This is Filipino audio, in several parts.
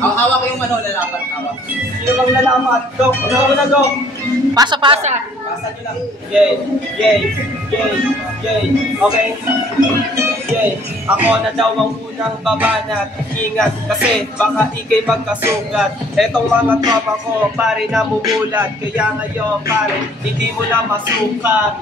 Hawak yung ano, lalapat. Hawak. Sino bang lalamat? Dok, ano na, Dok? Pasa. Pasa nyo lang. Yay! Okay? Yay! Ako na daw ang unang babanat. Ingat kasi baka ikay magkasugat. Etong mga tropa ko, pare na mumulat. Kaya ngayon, pare, hindi mo na masukat.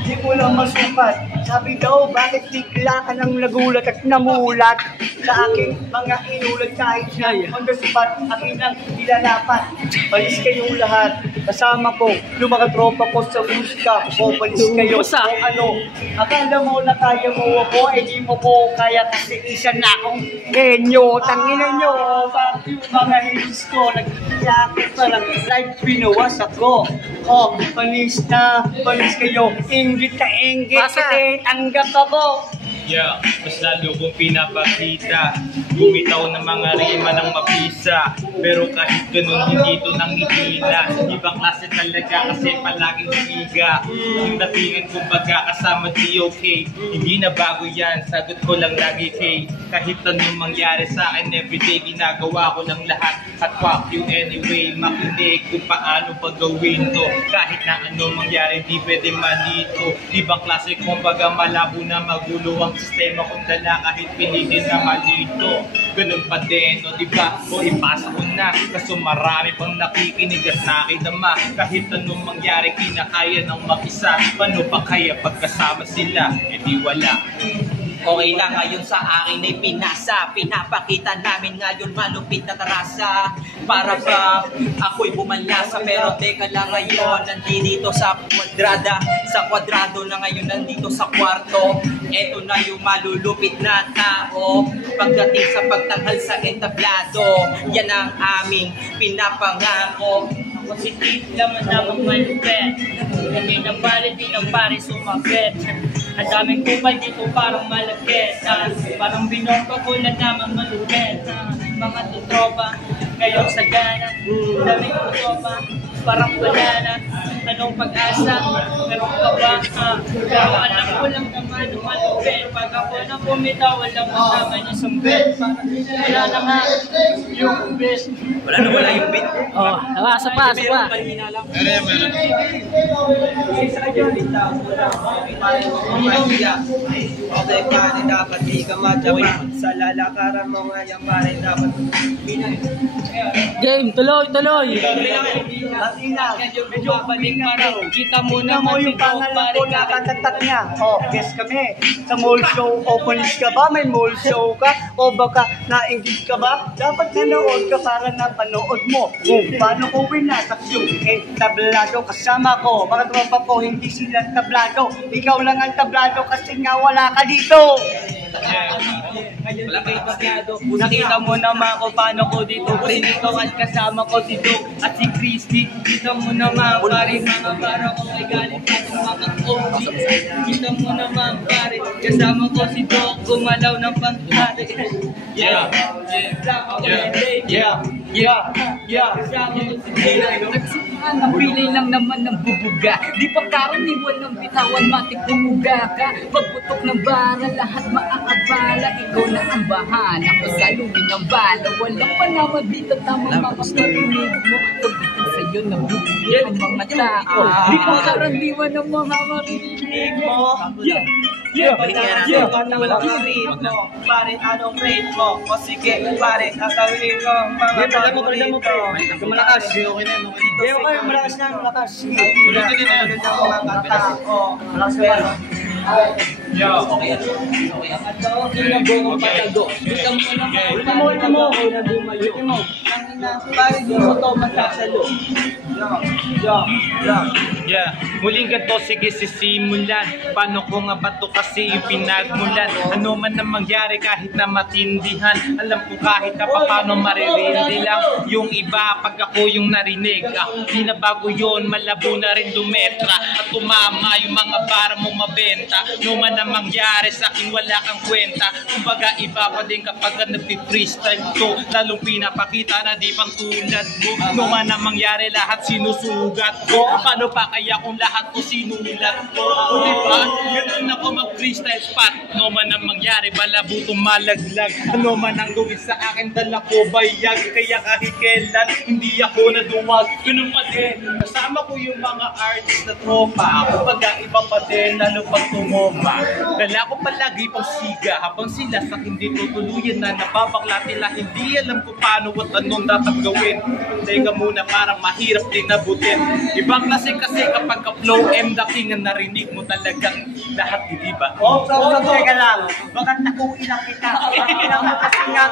Hindi mo lang masukat. Sabi daw, bakit bigla ka nang nagulat at namulat sa aking mga inulat kahit na on the spot, aking nang nilalapat. Palis kayong lahat, kasama ko, yung mga tropa ko sa musika, o palis kayo, o ano. Akala mo na kaya mo ako, eh di mo ko kaya kasi isa na akong genyo. Tanginan nyo, bakit yung mga hits ko, nag-iakit parang like binawas ako. O, palis kayo, inggit na inggit, kasi tanggap ako. Yeah, mas lalo kong pinapakita. Bumitaw ng mga rima ng mapisa. Pero kahit ganun, hindi ito nangihina. Ibang klase talaga kasi palaging siga. Yung datingan kong baga kasama D.O.K. Hindi na bago yan, sagot ko lang lagi kay. Kahit anong mangyari sa akin, everyday ginagawa ko ng lahat. At fuck you anyway, makinig kung paano pagawin to. Kahit na anong mangyari, di pwede malito. Ibang klase kong baga malabo na magulo ang sistema kong dala kahit pilitin na malito. Ganun pa din, no, diba? O ipasa ko na, kaso marami pang nakikinig at nakidama. Kahit anong mangyari, kinakaya ng mag-isa. Paano pa kaya pagkasama sila? Eh di wala. Okay lang, ngayon sa akin ay pinasa. Pinapakita namin ngayon malupit na tarasa. Para ba ako'y bumalasa. Pero teka lang ngayon, nandito sa kwadrada. Sa kwadrado na ngayon, nandito sa kwarto. Eto na yung malulupit na tao. Pagdating sa pagtanghal sa entablado, yan ang aming pinapangako. Positive naman namang malupit. Hindi ng pare, di ng pare sumabit. Ang daming kupal dito parang malagkit. Parang binomba ko na naman malupit. Mga tutropa, ngayon sa gana. Daming tutropa, parang banana. Anong pag-asa? Meron ka ba? Pero alam ko lang naman malupit. Pag ako na bumitaw, walang matama niya sa bed. Wala na nga yung best. Wala yung bit. Oh, sa pa. Meron. Okay, pare, dapat di ka madapa. Sa lalakaran mo ngayon, pare, dapat Game, tuloy. medyo balik pa rin. Kita mo naman yung pangalan ko nakatatak niya. Oh, guess kami. Sa mall show, openings ka ba? May mall show ka? O baka nainggit ka ba? Dapat nanood ka para napanood mo. Paano ko winasak yung tablado kasama ko? Mga tropa ko, hindi sila tablado. Ikaw lang ang tablado kasi nga wala ka dito. Ngayon kay Basyado, nakita mo naman kung paano ko dito. Sinito at kasama ko si Doc at si Christy. Kita mo naman pare, mga para ko ay galing pa ng mga OG. Kita mo naman pare, kasama ko si Doc, gumalaw ng pangkari. Kasama ko si Dina. Ang pilay lang naman ng bubuga. Di pa karaniwan ng bitawan, matik bumuga ka. Pagputok ng bara, lahat maakabala. Ikaw na ang bahala, pasaluin ng bala. Walang panawad dito, tamang mga parinig mo. Pagdating sa'yo, nabubigyan ang mga tao. Di pa karaniwan ng mga marinig mo. Pare, anong rate mo? O sige, pare, nakawin ko mga bago rito. Malakas, okay na, okay na. Okay, malakas na, malakas. Malakas na. Muling ganito, sige sisimulan. Paano ko nga ba to kasi yung pinagmulan? Ano man na mangyari kahit na matindihan. Alam ko kahit na paano maririndi lang. Yung iba pag ako yung narinig, di na bago yun, malabo na rin dumetra. At tumama yung mga para mong mabenta. No man na mangyari sa akin wala kang kwenta. Kumbaga iba pa din kapag nagpi-freestyle to. Lalong pinapakita na di di pang tulad mo. No man ang mangyari, lahat sinusugat ko. Paano pa kaya kung lahat ko sinulat ko? Diba? Ganun ako mag-freestyle spot. No man ang mangyari, balabutong malaglag. Ano man ang gawin sa akin, dala ko bayag. Kaya kahit kailan, hindi ako naduwag. Ganun pa din, kasama ko yung mga artist na tropa. Ako baga iba pa din, lalo pag tumoma. Dala ko palagi pang siga, habang sila sa hindi tutuluyan na nababakla nila. Hindi alam ko paano at anong dapat gawin. Teka muna, parang mahirap din nabutin. Ibang klase kasi kapag ka-flow M dating ang narinig mo talagang lahat, di ba? Teka lang, baka nakuin lang kita. Kailangan mo kasi nga,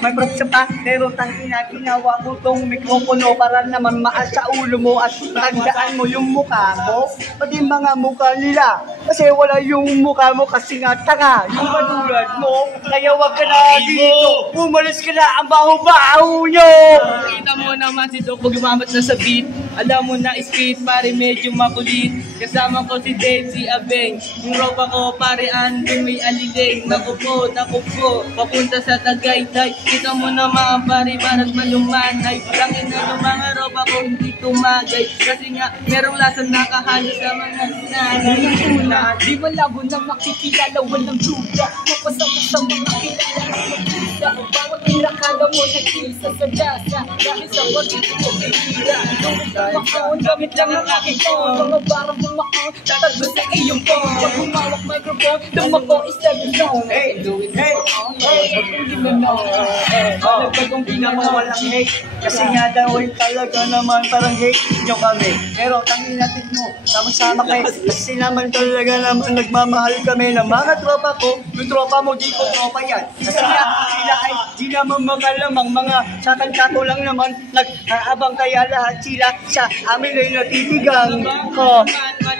may profesyon pa, pero tangina, ginawa mo tong mikropono para naman maas sa ulo mo at tagdaan mo yung mukha mo, pati mga mukha nila. Kasi wala yung mukha mo kasi nga tanga, yung katulad mo, kaya wag ka na dito, umalis ka na, ang baho-baho nyo! Kita mo naman si Doc gumamat na sa beat. Alam mo na skate pare medyo makulit. Kasama ko si Dave, si Abeng. Yung ropa ko pare andun may aliling. Naku po, papunta sa Tagaytay. Kita mo naman pare parang malumanay. Langin na yung mga ropa ko hindi tumagay. Kasi nga merong lasang nakahalo sa mga nanay. Di malabo na makikilala, walang duda. Mapasama sa mga kilala na magkita. Bawat kinakala mo na kisa sa dasa. Dahil sa pagkita ko kihira. Makaon, gamit lang ang aking phone. Mga barang bumakon, tatagos sa iyong phone. Pag humawak microphone, dama ko is every zone. Hindi mo know. Talagang Walang hate, kasi nga daw ay talaga naman parang hate nyo kami. Pero tangin natin mo, sama-sama kayo, kasi naman talaga naman nagmamahal kami ng mga tropa ko. Yung tropa mo, di ko tropa yan. Kasi nga, sila ay di naman makalamang mga sakantato lang naman, nag-aabang kaya lahat sila sa amin ay natitigang.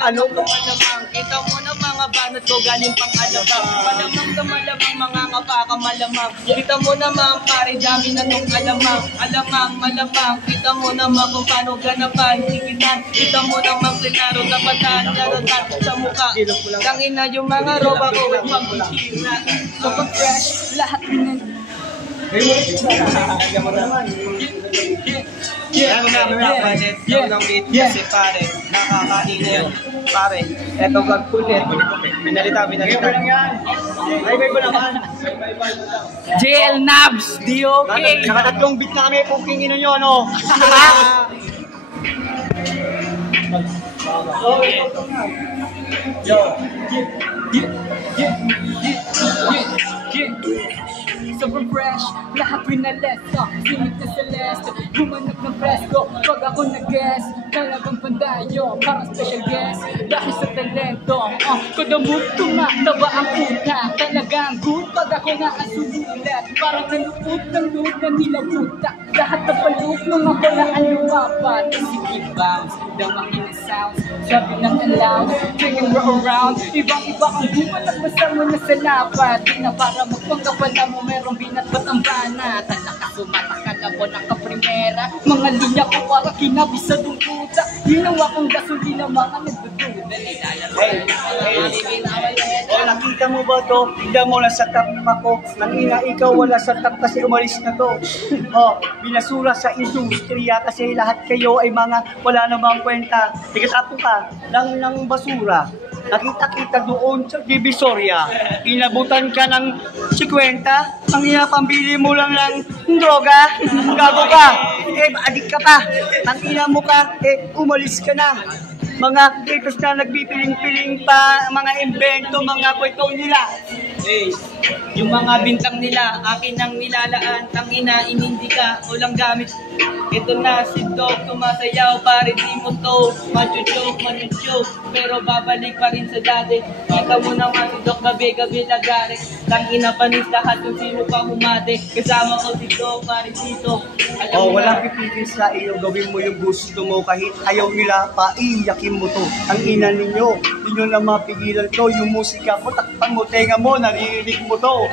Ano ko malamang, kita mo na mga banat ko galing pang alabang. Malamang na malamang, mga kapaka malamang. Kita mo naman pare, dami na tong alamang. Alamang, malamang, kita mo naman kung paano ganapan. Sigitan, kita mo naman klinaro, tapatan, daratan sa mukha. Tangin na yung mga roba ko, wait pang-hira. Sobrang fresh, lahat rin Kasi pare, nakakainin. Pare, eto gagpulit. Binalita. Bye-bye ko naman. JL Nabs, di okay. Nakatatlong beat na kami, puking ino nyo, ano? Sobrang fresh, lahat winalesta. Sinit na Celeste, gumanap ng presko. Pag ako nag-guess, talagang pandayo. Parang special guest, dahil sa talento. Kada move, tumataba ang puta. Talagang good, pag ako nga ang sumulat. Parang nalupot ng load na nilabutak. Lahat na paluk nung ako na ang lumapat. Sige bounce, damahin ang sounds. Sabi ng allowance, taking roll around. Ibang-iba ang gumanap, basta mo na sa lapat. Di na para magpangkapala mo, merong binatbat ang banat. At nakasumatakal ako nakaprimera. Mga linya ko para kinabisa ng puta. Ginawa kong gasolina, mga nagdududa. Nakita mo ba to? Tignan mo lang sa top ako. Nangina ikaw wala sa top kasi umalis na to. Binasura sa industriya kasi lahat kayo ay mga wala namang kwenta. Tigatapo ka lang ng basura. Nakita-kita doon sa Divisoria. Inabutan ka ng 50. Ang pambili mo lang ng droga. Gago ka. Adik ka pa. Ang ina mo ka, umalis ka na. Mga kitos na nagbipiling-piling pa, mga invento, mga kwento nila. Yung mga bintang nila, akin ang nilalaan. Tangina, inindi ka, walang gamit. Ito na si Dog, tumasayaw, pare di mo to. Machuchok, pero babalik pa rin sa dati. Kita mo naman si Dog, gabi-gabi lagarik. Tangina panis lahat kung sino pa humate. Kasama ko si Dog, pare dito. Walang pipigil sa iyo, gawin mo yung gusto mo. Kahit ayaw nila pa, iyakin mo to. Ang ina ninyo, ninyo na mapigilan to. Yung musika mo, takpan mo, tenga mo, naririnig mo to.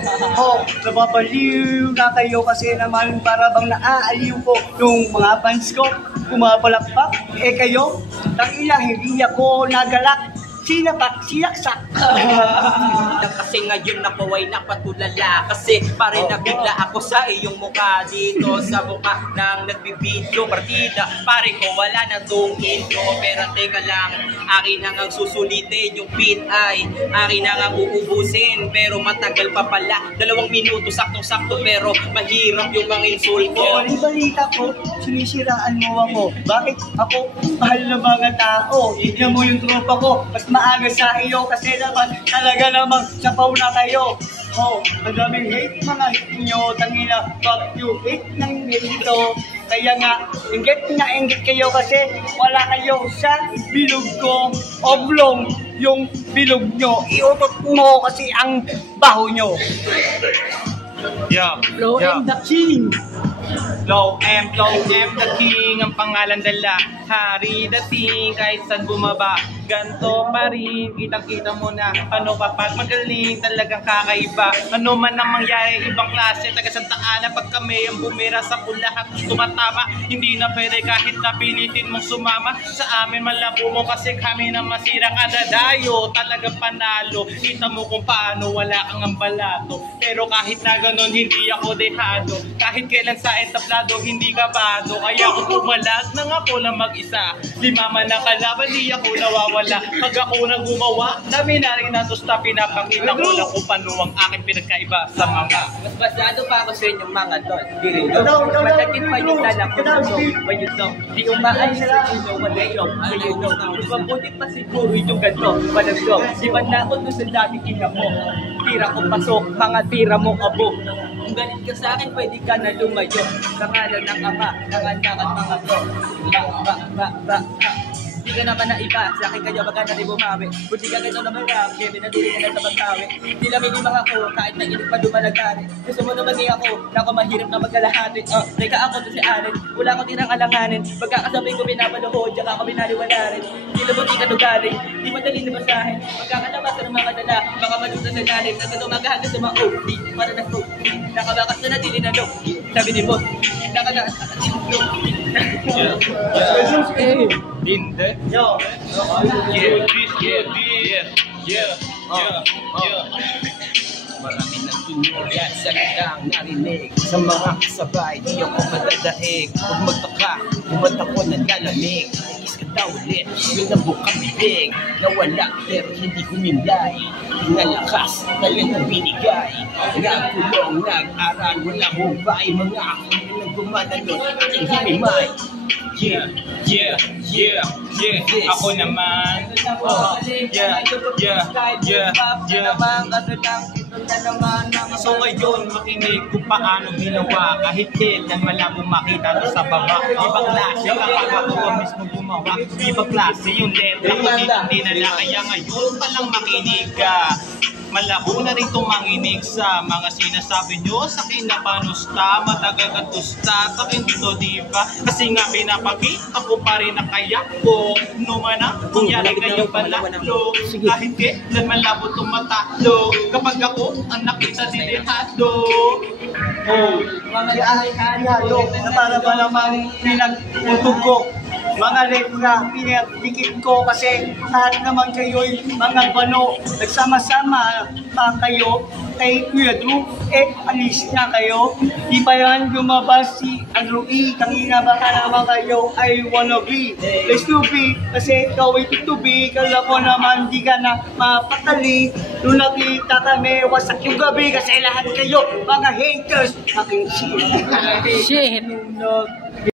Nababaliw na kayo kasi naman para bang naaaliw ko. Yung mga fans ko, pumapalakpak, kayo, tangina, hindi ako nagalak. sinapak, sinaksak. Kasi ngayon ako ay napatulala. Kasi pare nabigla ako sa iyong mukha. Dito sa mukha ng nagbibidyo partida. Pare ko wala na tong intro. Pero teka lang, akin na ngang susulitin. Yung pin ay akin na ngang uubusin. Pero matagal pa pala, 2 minuto saktong-sakto. Pero mahirap yung mga insulto. Ang balita ko, sinisiraan mo ako. Bakit ako mahal ng mga tao? Tignan mo yung tropa ko, mas maaga sa iyo kasi naman talaga namang sapaw na kayo. Oh, ang daming hate mga hate nyo, tangina, fuck you, hate ng hate. Kaya nga, inggit kayo kasi wala kayo sa bilog ko. Oblong yung bilog nyo, iutot mo kasi ang baho nyo. Yeah, Flow and the king. Low M, the king, ang pangalan dala. Hari dating, kahit saan bumaba, ganto pa rin. Kitang-kita mo na, ano kapag magaling, talagang kakaiba. Ano man ang mangyari, ibang klase, taga Santa Ana. Pag kami ang bumira sa lahat tumatama, hindi na pwede kahit napilitin mong sumama. Sa amin malabo mo kasi kami na masira kada dayo. Talagang panalo, kita mo kung paano, wala kang ambalato. Pero kahit na ganun, hindi ako dehado. Kahit kailan sa entablado, hindi kabado. Kaya ako pumalag nang ako lang mag-isa. 5 man ang kalaban, di ako nawawala. Pag ako nang gumawa, dami na rin natusta. Pinapakita ko lang kung paano ang aking pinagkaiba sa mga. Mas basado pa ako sa inyong mga tol. Matagin pa yung dala ko sa mayutong. Di umaan sa inyo, malayong. Mayutong. Mabuti pa siguro yung ganito. Malagdong. Di ba na ako doon sa dati ina mo? Tira ko pasok, mga tira mo abo. Kung galit ka sa akin, pwede ka na lumayo. Sa ngalan ng Ama, ng Anak at mga to. Di ka naman na iba, sa akin kayo baka na rin bumawi. Kung di ka ganito naman rap, kaya binaduli ka na sa pagkawi. Di namin yung mga ko, kahit na inip pa dumalagari. Gusto mo naman niya ako, na ako mahirap na magkalahati. Teka ako to si Aaron, wala ko tirang alanganin. Pagkakasabay ko binabaluhod, tsaka ako binaliwala rin. Di lubot di ka nugaling, di madali na basahin. Pagkakalabasan ng mga dala, baka maluta sa galing. Nagkatong magahagas sa mga OP, para na OP. Nakabakas na natili na low, sabi ni boss. Nakadaas na katili Linde. Yo. Yeah. Marami ng tunog at salitang narinig. Sa mga kasabay, di ako madadaig. Huwag magtaka, kumanta ko ng lalamig. Nagis ka daw ulit, yung nabukang bibig. Nawala pero hindi kumimlay. Pinalakas, talagang binigay. Nagkulong, nag-aral, wala hubay. Mga ako na nagumana nun, aking himimay. Yeah. Ako naman. So ngayon, makinig kung paano ginawa. Kahit kailan malabo makita to sa baba. Ibang klase, kapag ako ang mismo gumawa. Ibang klase yung letra ko hindi nila. Kaya ngayon palang makinig ka. Malabo na rin tumanginig sa mga sinasabi nyo sa kinapanusta, matagagatusta sa akin dito, diba? Kasi nga pinapakita ko pa rin na kaya ko. Naman na, kunyari kayo panalo. Kahit kailan malabo tumatalo. Kapag ako ang nakita dinihado. Mga ahihado na para ba namang pinag-utog ko. Mga letra, pinagdikit ko kasi lahat naman kayo'y mga bano. Nagsama-sama pa kayo kay Kuya Drew, alis na kayo. Di ba yan lumabas si Andrew E? Kanina baka naman kayo ay wannabe. Let's to be, kasi ikaw ay to be. Kala ko naman di ka na mapatali. Nung nakita kami, wasak yung gabi kasi lahat kayo mga haters. Aking shit.